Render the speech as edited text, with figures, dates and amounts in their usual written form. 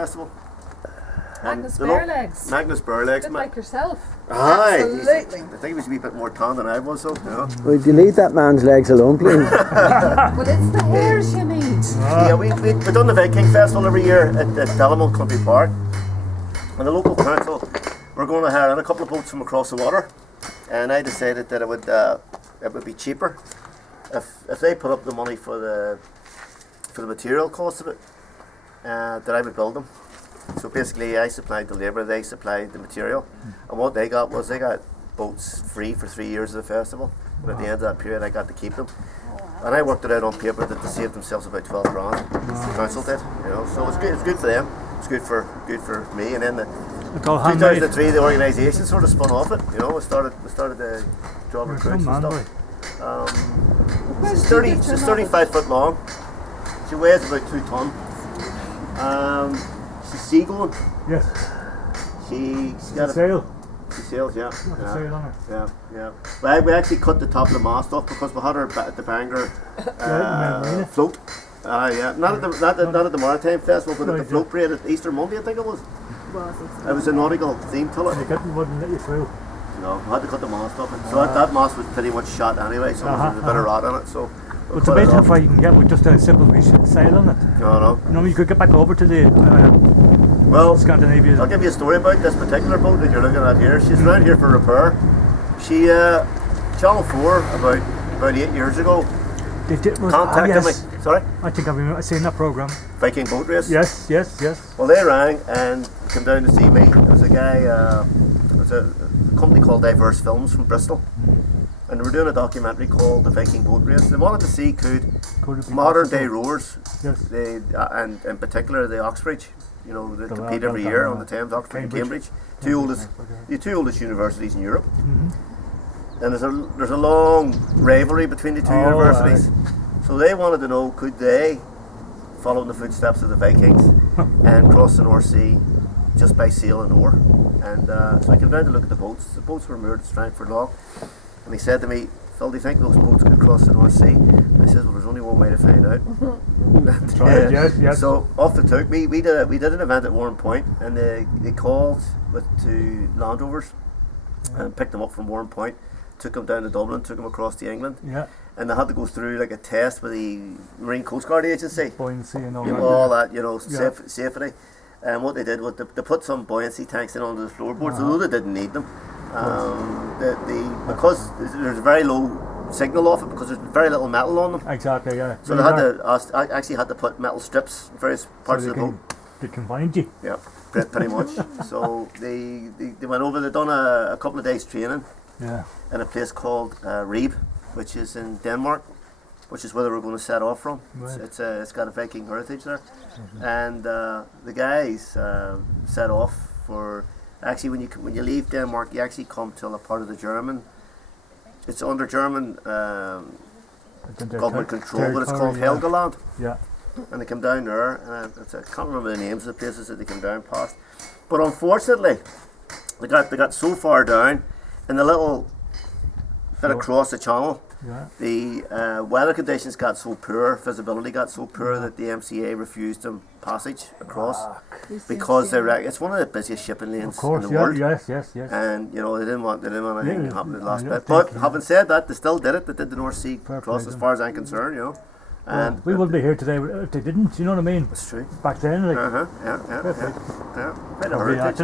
Festival. Magnus Barelegs. Magnus Barelegs. Bit like yourself. Aye, Absolutely. I think he was a wee bit more tan than I was, so, you know. Well, do you leave that man's legs alone, please? But it's the hairs you need. Yeah, we've done the Viking Festival every year at Delamont Country Park. And the local council were going to hire in a couple of boats from across the water. And I decided that it would be cheaper if they put up the money for the material cost of it, that I would build them. So basically I supplied the labour, they supplied the material, and what they got was they got boats free for 3 years of the festival, and at the end of that period I got to keep them. And I worked it out on paper that they saved themselves about 12 grand. The council did, you know. So it's good for them. It's good for me. And then the 2003 the organisation sort of spun off it. You know, we started the job recruits and stuff. She's 35 foot long. She weighs about 2 ton. She's seagoing. Yes. She's got a sail. She sails, yeah. Sail on it. Yeah. Well, we actually cut the top of the mast off because we had her at the Bangor float. Yeah. Not at the Maritime Festival, but at the float parade at Easter Monday, I think it was. It was a nautical theme to it. The captain wouldn't let you through. No, we had to cut the mast off. So that mast was pretty much shot anyway, so there was a bit of rot in it. So. But it's about how far you can get with just a simple sail on it. No. You know, you could get back over to the Scandinavia. I'll give you a story about this particular boat that you're looking at here. She's around here for repair. She, Channel 4, about 8 years ago, contacted me. Sorry? I think I've seen that programme. Viking boat race? Yes. Well, they rang and came down to see me. There was a guy, there was a company called Diverse Films from Bristol. And they were doing a documentary called The Viking Boat Race. They wanted to see could modern day rowers, and in particular the Oxbridge, you know, they compete every year on the Thames, Oxford and Cambridge, the two oldest universities in Europe. And there's a long rivalry between the two universities. Right. So they wanted to know, could they follow in the footsteps of the Vikings and cross the North Sea just by sail and oar. And so I came down to look at the boats. The boats were moored at Strangford Lock. And he said to me, Phil, do you think those boats could cross the North Sea? And I said, well, there's only one way to find out. Yes. So off they took me. We did an event at Warren Point, and they called with 2 Land Rovers and picked them up from Warren Point, took them down to Dublin, took them across to England. Yeah. And they had to go through like a test with the Marine Coast Guard Agency. Buoyancy and all that, you know, safety. And what they did was they put some buoyancy tanks in onto the floorboards, although they didn't need them. Because there's a very low signal off it because there's very little metal on them. Exactly, yeah. So they had to put metal strips in various parts of the boat. They can find you. Yeah, pretty much. So they went over. They done a couple of days training. Yeah. In a place called Ribe, which is in Denmark, which is where they were going to set off from. Right. It's got a Viking heritage there, and the guys set off for. Actually, when you leave Denmark, you actually come to a part of the German. It's under German government control, but it's called Helgoland. Yeah. And they come down there, and I can't remember the names of the places that they came down past. But unfortunately, they got so far down, in the little bit across the channel. Yeah. The weather conditions got so poor, visibility got so poor that the MCA refused them passage across because it's one of the busiest shipping lanes in the world. Yes. And you know they didn't want anything to happen in the last bit. But having said that, they still did it. They did the North Sea cross, as far as I'm concerned. You know. And we wouldn't be here today if they didn't. You know what I mean? That's true. Back then, like. Yeah. Bit of heritage.